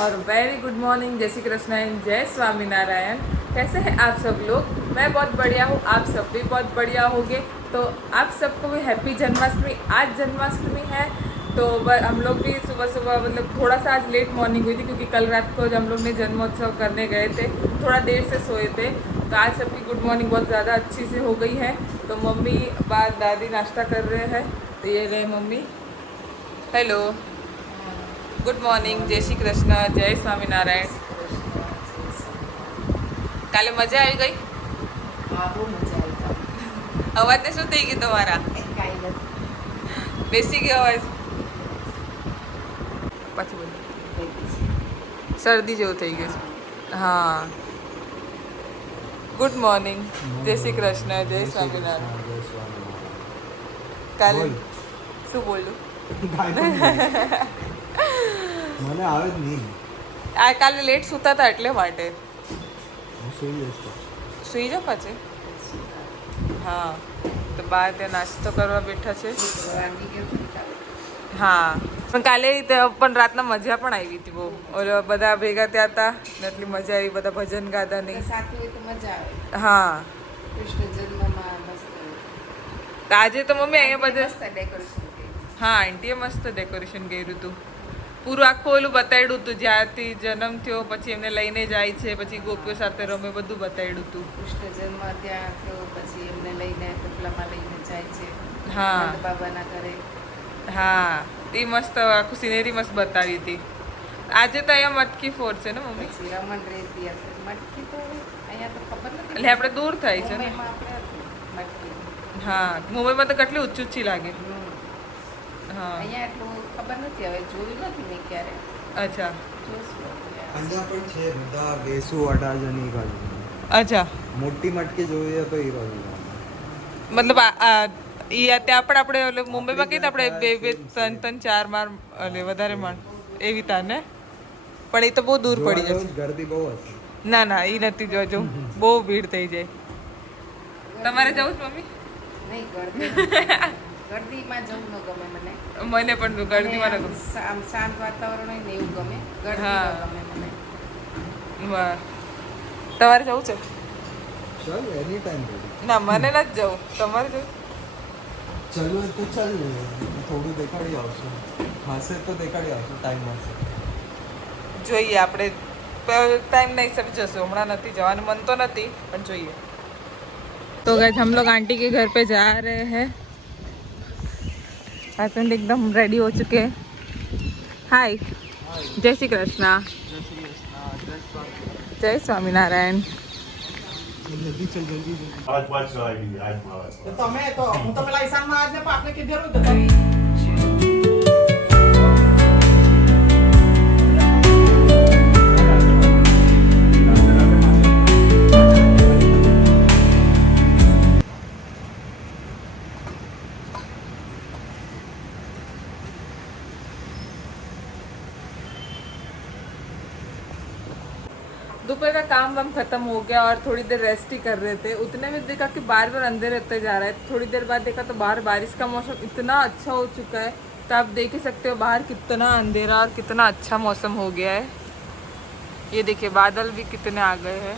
और very good morning, जय Shri Krishna and जय स्वामीनारायण। कैसे हैं आप सब लोग? मैं बहुत बढ़िया हूँ, आप सब भी बहुत बढ़िया होंगे। तो आप सबको भी हैप्पी जन्माष्टमी। आज जन्माष्टमी है तो हम लोग भी सुबह सुबह मतलब थोड़ा सा आज लेट मॉर्निंग हुई थी क्योंकि कल रात को जब हम लोग ने जन्मोत्सव करने गए थे थोड़ा देर से सोए थे। तो आज सबकी गुड मॉर्निंग बहुत ज़्यादा अच्छी से हो गई है। तो मम्मी बाद दादी नाश्ता कर रहे हैं। तो ये गए मम्मी। हेलो, गुड मॉर्निंग, जय श्री कृष्ण, जय स्वामीनारायण। કાલે મજા આવી ગઈ? હા, બહુ મજા આવી. અવાજને શું થઈ ગયું તમારા? કાંઈ નથી. બેસી ગયો અવાજ? પાછું બોલો. થઈ ગઈ છે. શરદી જેવું થઈ ગયું છે. હા, ગુડ મોર્નિંગ, જય શ્રી કૃષ્ણ, જય સ્વામિનારાયણ. કાલે શું બોલું? મને આવે જ નહીં. આ કાલે લેટ સૂતા હતા એટલે માટે. હું સુઈ જઈશ તો. સુઈ જાઓ પાછી. હા, તો બહાર ત્યાં નાસ્તો કરવા બેઠા છે. વાગી ગયો તો કાલે. હા, પણ કાલે પણ રાતના મજા પણ આવી હતી બહુ. ઓલો બધા ભેગા ત્યાં હતા ને એટલી મજા આવી, બધા ભજન ગાતા નહીં. સાથે હોય તો મજા આવે. હા, કૃષ્ણ જન્મમાં મસ્ત. તો આજે તો મમ્મી અહીંયા બધે મસ્ત ડેકોરેશન કર્યું. હા, આંટીએ મસ્ત ડેકોરેશન કર્યું હતું. પૂરું આખું ઓલું બતાવ્યું હતું, જ્યારથી જન્મ થયો પછી એમને લઈને જાય છે, પછી ગોપીઓ સાથે રમે, બધું બતાવ્યું હતું. કૃષ્ણ જન્મ ત્યાં થયો પછી એમને લઈને ટોપલામાં લઈને જાય છે. હા. નંદ બાબાના ઘરે. હા, એ મસ્ત આખું સિનેરી મસ્ત બતાવી હતી. આજે તો અહીંયા મટકી ફોર છે ને મમ્મી? પછી રમણ રહેતી હશે. મટકી તો અહીંયા તો ખબર નથી. એટલે આપણે દૂર થાય છે ને. મુંબઈમાં આપણે હતી મટકી. હા, મુંબઈમાં તો કેટલી ઊંચી ઊંચી લાગે. હા, અહીંયા એટલું ખબર નથી, હવે જોયું નથી મેં ક્યારે. અચ્છા જોશું. અહીંયા પણ છે બધા વેસુ અડાજની બાજુ. અચ્છા, મોટી મટકી જોઈએ તો એ બાજુ. મતલબ ત્યાં પણ આપણે ઓલે મુંબઈમાં કહીએ તો આપણે બે ત્રણ ત્રણ ચાર માર ઓલે વધારે માણ એવી તાર ને, પણ એ તો બહુ દૂર પડી જશે. ગરદી બહુ હશે. ના ના, એ નથી જોજો, બહુ ભીડ થઈ જાય. તમારે જવું છે મમ્મી? નહીં, ગરદીમાં જવું ન ગમે મને. મને પણ ગરદીમાં ન ગમે. આમ શાંત વાતાવરણ હોય ને એવું ગમે. ગરદી હા. ન ગમે મને. વાહ. તમારે જવું છે? ચાલ એની ટાઈમ રેડી. ના, મને નથી જવું. તમારે જવું? ચાલો તો ચાલ, થોડું દેખાડી આવશું. હશે તો દેખાડી આવશું, ટાઈમ મળશે. જોઈએ, આપણે ટાઈમના હિસાબે જશું. હમણાં નથી જવાનું, મન તો નથી પણ જોઈએ. तो गाइस हम लोग आंटी के घर पे जा रहे हैं। हस्बैंड एकदम रेडी हो चुके हैं। हाय, जय श्री कृष्ण, जय स्वामीनारायण। જલ્દી ચાલ, જલ્દી. આજ પાછો આવી આજ મારા તો તમે તો હું તો પેલા ઈશાનમાં આજને પાકને કીધેલું જ હતું. दोपहर का काम वाम खत्म हो गया और थोड़ी देर रेस्ट ही कर रहे थे। उतने में देखा कि बार बार अंधेरे होते जा रहा है। थोड़ी देर बाद देखा तो बाहर बारिश का मौसम इतना अच्छा हो चुका है, तो आप देख ही सकते हो बाहर कितना अंधेरा और कितना अच्छा मौसम हो गया है। ये देखिए बादल भी कितने आ गए हैं।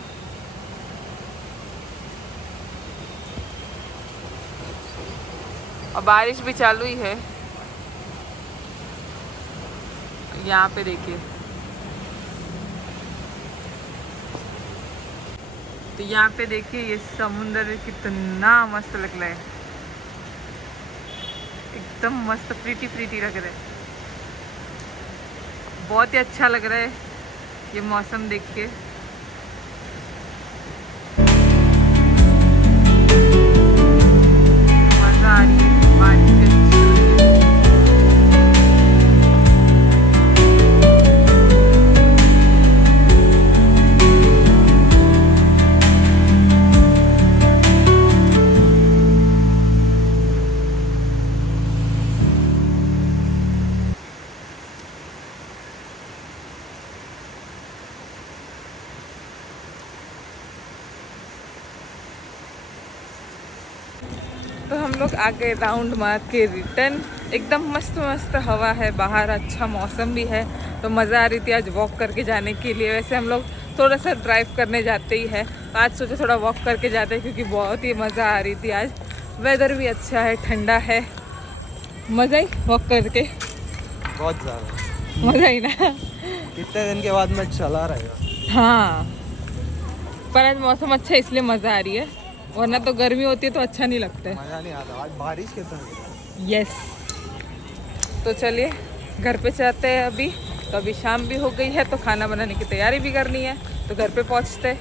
और बारिश भी चालू ही है। यहाँ पे देखिए, तो यहाँ पे देखिए ये समुंदर कितना मस्त लग रहा है, एकदम मस्त प्रीटी प्रीटी लग रहा है। बहुत ही अच्छा लग रहा है ये मौसम देख के। मजा आ रही है, बारिश भी अच्छी हो रही है। तो हम लोग आ गए राउंड मार के रिटर्न। एकदम मस्त मस्त हवा है बाहर, अच्छा मौसम भी है, तो मज़ा आ रही थी आज वॉक करके जाने के लिए। वैसे हम लोग थोड़ा सा ड्राइव करने जाते ही है, तो आज सोचे थोड़ा वॉक करके जाते हैं क्योंकि बहुत ही मज़ा आ रही थी। आज वेदर भी अच्छा है, ठंडा है, मज़ा ही वॉक करके, बहुत ज़्यादा मज़ा ही ना। कितने दिन के बाद मैं चला रहेगा। हाँ, पर आज मौसम अच्छा है इसलिए मज़ा आ रही है, वरना तो गर्मी होती है तो अच्छा नहीं लगता है। मज़ा नहीं आता, आज बारिश के तरह। यस, तो चलिए घर पे चलते हैं अभी। तो अभी शाम भी हो गई है, तो खाना बनाने की तैयारी भी करनी है, तो घर पे पहुंचते हैं।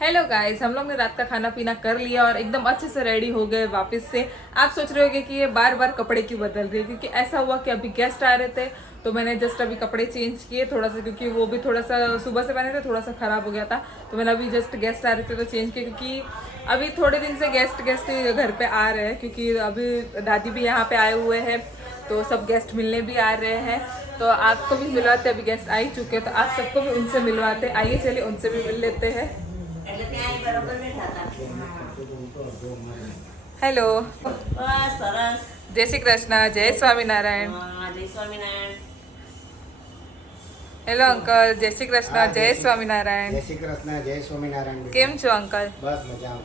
हेलो गाइस, हम लोग ने रात का खाना पीना कर लिया और एकदम अच्छे से रेडी हो गए वापस से। आप सोच रहे होंगे कि ये बार बार कपड़े क्यों बदल रही है, क्योंकि ऐसा हुआ कि अभी गेस्ट आ रहे थे, तो मैंने जस्ट अभी कपड़े चेंज किए थोड़ा सा, क्योंकि वो भी थोड़ा सा सुबह से पहने थे, थोड़ा सा ख़राब हो गया था, तो मैंने अभी जस्ट गेस्ट आ रहे थे तो चेंज किए, क्योंकि अभी थोड़े दिन से गेस्ट घर पे आ रहे हैं, क्योंकि अभी दादी भी यहाँ पे आए हुए हैं, तो सब गेस्ट मिलने भी आ रहे हैं। तो आपको भी मिलवाते, अभी गेस्ट आ ही चुके हैं, तो आप सबको भी उनसे मिलवाते। आइए चलिए उनसे भी मिल लेते हैं। हेलो, બસ સરસ. जय श्री कृष्ण, जय स्वामीनारायण। જય સ્વામિનારાયણ. हेलो अंकल, जय श्री कृष्ण, हाँ, जय स्वामीनारायण। જય શ્રી કૃષ્ણ જય સ્વામિનારાયણ બેટા. કેમ છો અંકલ? બસ મજામાં.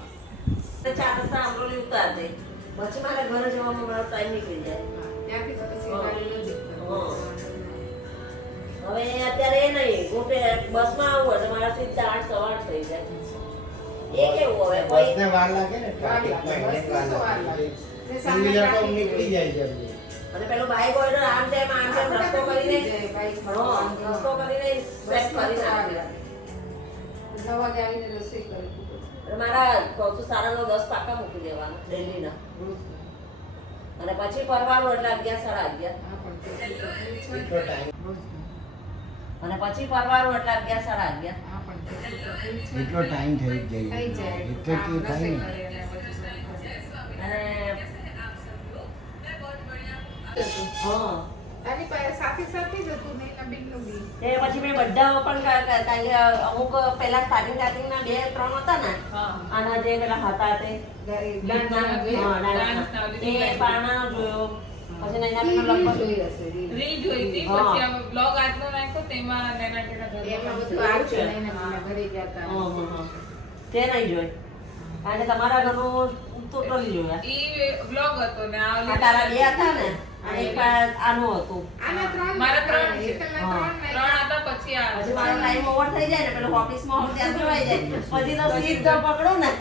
તો 4 રસ્તા આંબરોલી ઉતારજે. પછી મારા ઘરે જવામાં મારો ટાઈમ નીકળી જાય. ત્યાંથી તો પછી હા. મારી નજીક હા. હવે અત્યારે એ નહીં, ગોટે બસમાં આવું એટલે મારા સીધા 8 સવા 8 થઈ જાય. એ કેવું હવે કોઈ બસને વાર લાગે ને ટ્રાફિકમાં એટલે જ વાર લાગે. ટુ વ્હીલર તો નીકળી જાય જલ્દી. અને પેલું બાઈક હોય તો આમ તેમ રસ્તો કરીને હા, રસ્તો કરીને સેટ કરી નાખે. 9 વાગે આવીને રસોઈ કરી અને મારા કહું છું સાડા 9 10 પાકા મૂકી દેવાના ડેલીના. અને પછી ફરવાનું એટલે 11 સાડા 11. હા પણ તે તો થઈ એટલો છે. ટાઈમ અને પછી ફરવાનું એટલે 11 સાડા 11. હા પણ તે તો થઈ છે. એટલો ટાઈમ થઈ જ થઈ જાય જાય એટલેથી થાય રસોઈ ને. કરે અને બધું શરૂ કરે. અને હા તારી પાસે સાથે સાથે જ હતું ને એના બિલનું બી. તે પછી મેં બધા ઓપન કારણ કે અમુક પહેલા સ્ટાર્ટિંગના 2-3 હતા ને આના જે પેલા હતા તે ડાન્સના હા, ડાન્સના. એ પારણાનો જોયો. પછી નૈના બેનનો લગભગ જોઈ હશે રીલ. રીલ જોઈ હતી, હા. પછી આ બ્લોગ આજનો નાખ્યો તેમાં નૈના ટેના ઘરમાં એમાં બધું આવ્યું છે ને એના ઘરે ગયા હતા. હા, હા, હા. તે નહીં જોઈ કારણ કે તમારા ઘરનું ટોટલી જોયા. ઈ બ્લોગ હતો ને આ આ તારા 2 હતા ને અને એક આનું હતું. આના 3 મારા 3 છે. એકલના હા. 3 ત્રણ હતા, પછી આ પછી મારો ટાઈમ ઓવર થઈ જાય ને પેલું ઓફિસમાં હોઉં ત્યાં જોવાઈ જાય. પછી તો સીધો પકડું ને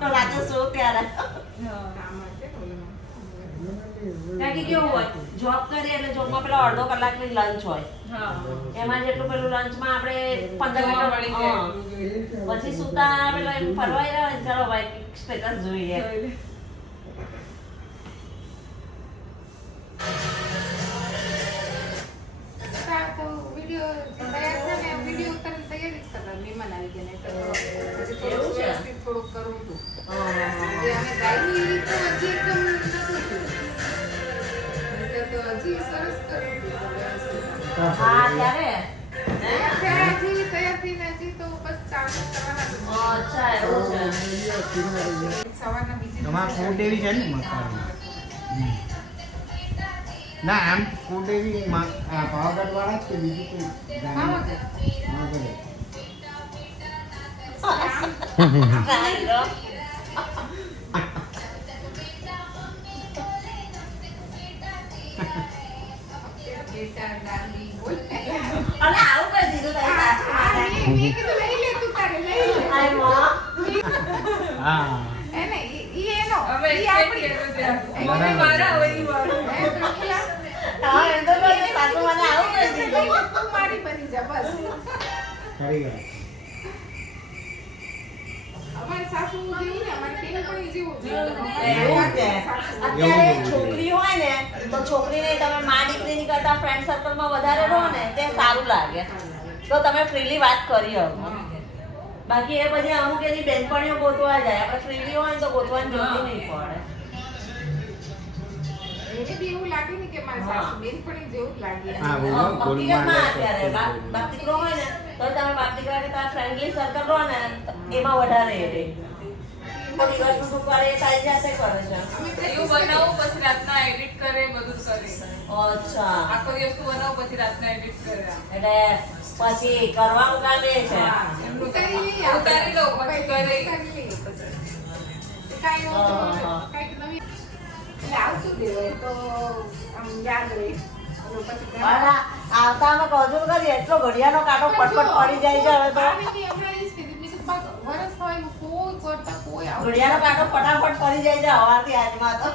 તો રાતે સો ત્યારે. કારણ કે કેવું હોય જોબ કરીએ એટલે જોબમાં પેલા અડધો કલાકની લંચ હોય. હા એમાં જેટલું પેલું લંચમાં આપણે 15 જોવા મિનિટ મળી જાય. હા. પછી સુતા પેલા એમ ફરવાઈ રહ્યા હોય, ચાલો ભાઈ સ્ટેટસ જોઈએ. તો વિડિયો તૈયાર થાય ને વિડિયો ઉતારીને તૈયારી જ કરતા મહેમાન આવી ગયા ને તો પછી એવું છે? વ્યવસ્થિત થોડુંક કરવું હતું. હા, હા, હા. જે અમે ગાયની તો હજી એકદમ નતું થયું. નહીંતર તો હજી સરસ કરવું હતું તો વ્યવસ્થિત. હા ત્યારે હે? તૈયાર થઈને હજી તો બસ ચાલુ કરવાના જ. અચ્છા એવું છે. સવારના બીજી તમારા ફૂડ એવી છે ને મકાન. ના આમ ફૂડ એવી પાવાગઢ વાળા જ કે બીજું કોઈ પાવાગઢ. પાવાગઢ. Right, no? બેટા નાની બોલ. અરે આવું કરી દીધું તારી સાસુ મારે. મેં કીધું લઈ લે તું તારે લઈ લે. આય માં. હા એને ઈ એનો હવે ઈ આપણી. મમ્મી મારા હોય ઈ મારું. હે, પ્રફુલ્લા? હા, એમ તો બોલે સાસુ મને આવું કરી એને દીધું. લઈ લે, તું મારી બની જા બસ. ખરી વાત. અમારી સાસુ જેવું ને અમારી બેનપણી જેવું એવું છે. સાસુ. અત્યારે છોકરી હોય ને તો છોકરીને તમે માં દીકરીની કરતા ફ્રેન્ડ સર્કલમાં વધારે રહો ને તે સારું લાગે. તો તમે ફ્રીલી વાત કરી શકો. બાકી એ પછી અમુક એની બેનપણીઓ ગોતવા જાય. આપણે ફ્રીલી હોય ને તો ગોતવાની જરૂર નહીં પડે. એને બી એવું લાગે ને કે મારી સાસુ બેનપણી જેવું જ લાગે. હા, બોલો. હકીકતમાં અત્યારે બાપ દીકરો હોય ને તો તમે બાપ દીકરા કરતા ફ્રેન્ડલી સર્કલ રહો ને તો એમાં વધારે એ રહે. તો દિવસનું શું કરે એ તારી જાતે કરે છે. એવું બનાવું પછી રાતના એડિટ કરે બધું જ કરે અચ્છા. આખો દિવસ તું બનાવું પછી રાતના એડિટ કરે એટલે પછી કરવાનું કામ એ છે. એમનું ઉતારી લઈએ ઉતારી લઉં પછી કરે ઉતારી લઈએ પછી. કાંઈ ન હોય તો કાંઈક નવી એટલે આવતું દેવાય તો આમ યાદ રહે અને પછી પણ આવતામાં કજુલ કરી એટલો ઘડિયાળનો કાંટો ફટફટ પડી જાય છે હવે તો. હમણાં ઈ જ કીધું, મેં કીધું બા, વરસ થાય એનું કોઈ કરતા કોઈ આવતું ઘડિયાળનો કાંટો ફટાફટ પડી જાય છે હવારથી આજમાં તો.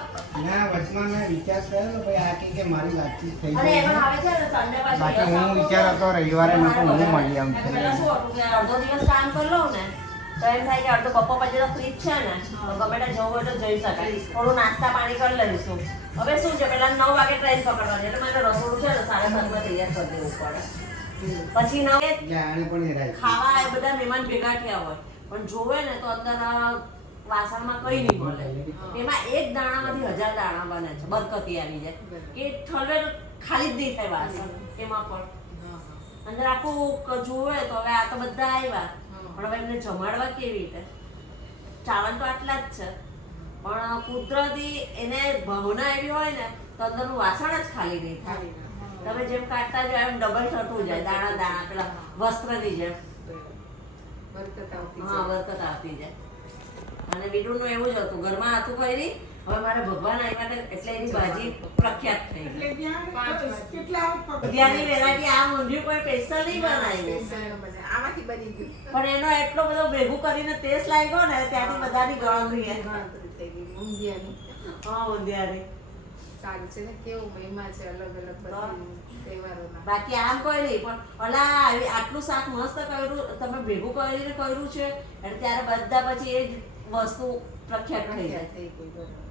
ના વચમાં મેં વિચાર કર્યો તો ભાઈ આ કે મારી વાતચીત થઈ અને ગઈ એમાં છે. આવે છે ને સંડે પાછું બાકી દિવસ હું આવતો વિચાર હતો રવિવારે મેં કહું હું મળી આવું છું. પેલા શું હતું કે અડધો દિવસ કામ કરી લઉં ને તો એમ થાય કે અડધો બપોર પછી તો ફ્રી જ છે ને તો ગમે ત્યાં જવું હોય તો જઈ શકાય. થોડું નાસ્તા પાણી કરી લઈશું. હવે શું છે પેલા 9 વાગે ટ્રેન પકડવાની એટલે મારે રસોડું છે ને 7:30 માં તૈયાર કરી દેવું પડે. પછી 9 એટલે આને પણ એ રાખ્યું. ખાવા એ બધા મહેમાન ભેગા થયા હોય પણ જોવે ને તો અંદર વાસણમાં કઈ નહીં મળે. એમાં એક દાણામાંથી 1000 દાણા બને છે. બરકતી આવી જાય કે ઠલવે તો ખાલી જ નહીં થાય વાસણ એમાં પણ અંદર આખું જોવે તો હવે આ તો બધા આવ્યા પણ હવે એમને જમાડવા કેવી રીતે? ચાવલ તો આટલા જ છે પણ કુદરતી એને ભાવના એવી હોય ને તો અંદરનું વાસણ જ ખાલી નહીં થાય. તમે જેમ કાઢતા જાઓ એમ ડબલ થતું જાય દાણા દાણા પેલા વસ્ત્રની જેમ. બરકત આવતી હા બરકત આવતી જાય. અને બીડુનું એવું જ હતું ઘરમાં હાથું કરી હવે મારે ભગવાન આવ્યા હતા એટલે એની ભાજી પ્રખ્યાત થઈ ગઈ. ત્યાંની વેરાયટી આ ઊંધિયું કોઈ સ્પેશિયલ નહીં બનાવ્યું આમાંથી બની ગયું પણ એનો એટલો બધો ભેગું કરીને ટેસ્ટ લાગ્યો ને ત્યાંની બધાની ગણતરી એમ. ગણતરી થઈ ગઈ ઊંધિયાની. હા ઊંધિયાની. સારું છે ને કેવું મહિમા છે અલગ અલગ બધી તહેવારોના. બાકી આમ કોઈ નહીં પણ ઓલા આટલું શાક મસ્ત કર્યું તમે ભેગું કરીને કર્યું છે એટલે ત્યારે બધા પછી એ જ વસ્તુ પ્રખ્યાત થઈ જાય. થઈ ગઈ બરોબર.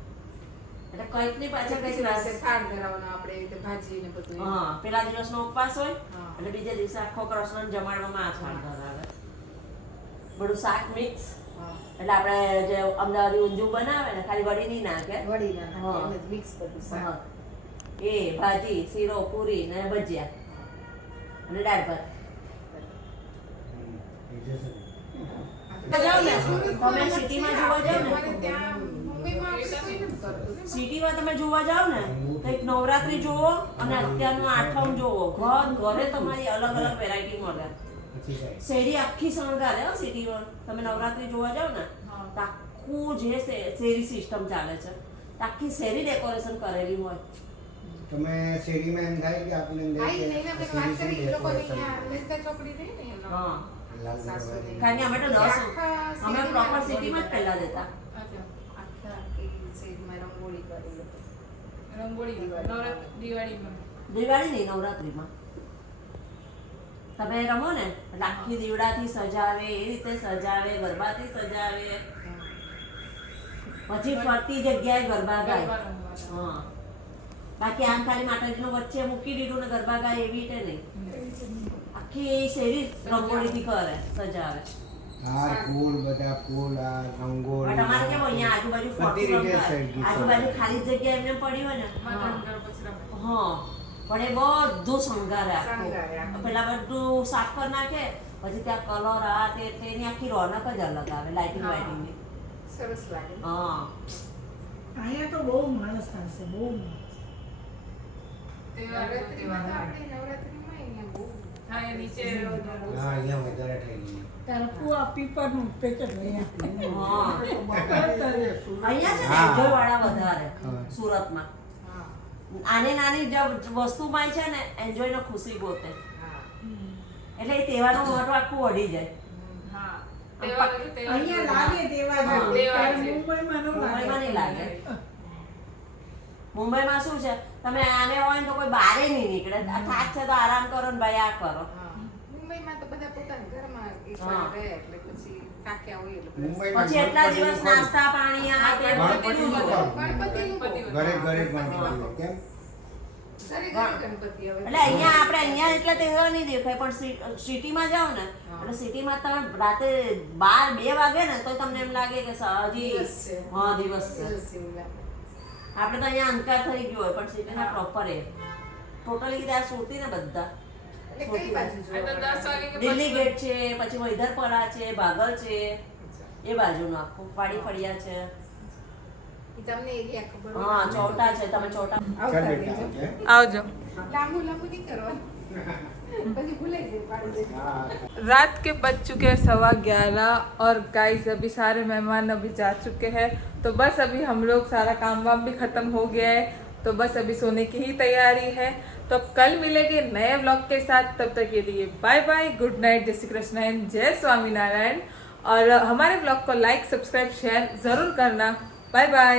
એટલે કંઈક ની પાછળ કંઈક દિવસે રસ. થાળ ધરાવવાનો આપણે એ રીતે ભાજી ને બધું હા પેલા દિવસનો ઉપવાસ હોય હા. એટલે બીજા દિવસે આખો કૃષ્ણ જમાડવામાં આ થાળ ધરાવે. બધું શાક મિક્સ હા. એટલે આપણે જે અમદાવાદી ઊંધિયું બનાવે ને ખાલી વડી નહીં નાખે. વડી ના હા. નાખે, એમ જ મિક્સ બધું શાક. હા. એ ભાજી શીરો પૂરી ને ભજીયા અને દાળ ભાત. જાઓ ને તમે સિટીમાં જોવા જાઓ ને અમારે ત્યાં મુંબઈમાં આપણે કોઈ નથી કરતું. સિટીમાં તમે જોવા જાઓ ને તો એક નવરાત્રી જોવો અને અત્યારનું આઠમ જોવો ઘરે તમારી અલગ અલગ વેરાયટી મળે. શેરી આખી શણગારે હો સિટીમાં. તમે નવરાત્રી જોવા જાઓ ને તો આખું જે શેરી સિસ્ટમ ચાલે છે આખી શેરી ડેકોરેશન કરેલી હોય. તમે શેરીમાં એમ થાય કે આપણે એમ હા, થાય ઈ લઈને આપણે વાત કરી, ઈ લોકોની અહીંયા લેસડા ચોકડી રહી ને એનો. હા સાસુની. કારણ કે અમે તો 10 આખા અમે શેરીમાં પ્રોપર રંગોળી સિટીમાં જ કરે. પહેલા દેતા. અચ્છા. આખા આખી શેરીમાં રંગોળી કરે લોકો. રંગોળી દિવાળીમાં દિવાળી નહીં નવરાત્રીમાં તમે રમો ને એટલે આખી દીવડાથી સજાવે એ રીતે સજાવે ગરબાથી સજાવે પછી ફરતી જગ્યાએ ગરબા ગાય. ગરબા રમવાના. હા બાકી આમ ખાલી માતાજીનું વચ્ચે મૂકી દીધું ને ગરબા ગાય એવી રીતે નહીં. આખી શેરી રંગોળીથી કરે સજાવે. આ ફૂલ બધા ફૂલ આ રંગોળી બટ અમારે કેમ અહીંયા આજુબાજુ બધી ફરતું રીતે રમતા હોય. સરગી આજુબાજુ ખાલી જગ્યા એમને પડી હોય ને માતા ઘર પછી રમે. હા પણ એ બધું શણગારે શણગારે આખું. આખું. પેલા બધું સાફ કરી નાખે પછી ત્યાં કલર આ તેની આખી રોનક જ અલગ આવે લાઇટિંગ હા. વાઇટિંગની. સરસ લાગે. હા અહીંયા તો બહુ માણસ થશે બહુ માણસ. નવરાત્રીમાં તો આપણે નવરાત્રીમાં અહીંયા બહુ હા એ નીચે હા અહીંયા વધારે થઈ ગઈ. તરફું આ પીપરનું પેકેટ લઈ આપી. હા. અહીંયા છે ને હા. enjoy વાળા વધારે હા. સુરતમાં. હા આની નાની જે વસ્તુમાં છે ને એન્જોય ને ખુશી ગોતે હા. એટલે એ તહેવારનું મહત્વ આખું વધી જાય. હા તહેવાર એટલે તહેવાર અહીંયા લાગે તેવા હા, જેવું. તહેવાર પણ છે. મુંબઈમાં ન મુંબઈમાં નહીં લાગે. લાગે. મુંબઈમાં શું છે તમે આને હોય ને તો કોઈ બારે નહીં નીકળે. આ થાક છે તો આરામ કરો ને ભાઈ આ કરો. હા. મુંબઈમાં તો બધા પોતાના ઘરમાં હા. એકલા રહે એટલે પછી થાક્યા હોય એટલે બધા મુંબઈમાં પછી એટલા ગણપતિનું દિવસ ખરું. નાસ્તા પાણી આ તે ગણપતિનું બધું. ખરું. ગણપતિનું બહુ. ઘરે ઘરે ગણપતિ કેમ ઘરે ઘરે ગણપતિ હવે એટલે અહીંયા આપણે અહીંયા એટલા તહેવાર નહીં દેખાય પણ સિટીમાં જાઓ ને હા. એટલે સિટીમાં તમે રાતે 12-2 વાગે ને તો તમને એમ લાગે કે હજી દિવસ છે. હા દિવસ છે. દિવસ જેવું લાગે. આપણે તો અહીંયા અંધકાર થઈ ગયો હોય પણ સિટીમાં પ્રોપર એ ટોટલી ત્યાં સુરતી ને બધા એટલે કઈ બાજુ એટલે જોવા 10 વાગે કે દિલ્હી ગેટ છે પછી વૈધરપરા છે ભાગલ છે એ બાજુનું આખું વાડી ફળિયા છે. ઈ તમને એરિયા ખબર હોય. હા ચોટા છે, તમે ચોટા આવતા ચાલ રહેજો. બેટા, આવજે. આવજો. લાંબુ લાંબુ નહીં કરવાનું. પછી ભૂલાઈ જાય પાડી દેજો. હા. रात के बज चुके हैं 11:15 और गाइस अभी सारे मेहमान अभी जा चुके हैं, तो बस अभी हम लोग सारा काम वाम भी ख़त्म हो गया है, तो बस अभी सोने की ही तैयारी है. तो अब कल मिलेंगे नए व्लॉग के साथ, तब तक के लिए बाय बाय, गुड नाइट, जय श्री कृष्ण एंड जय स्वामीनारायण. और हमारे ब्लॉग को लाइक सब्सक्राइब शेयर ज़रूर करना. Bye bye.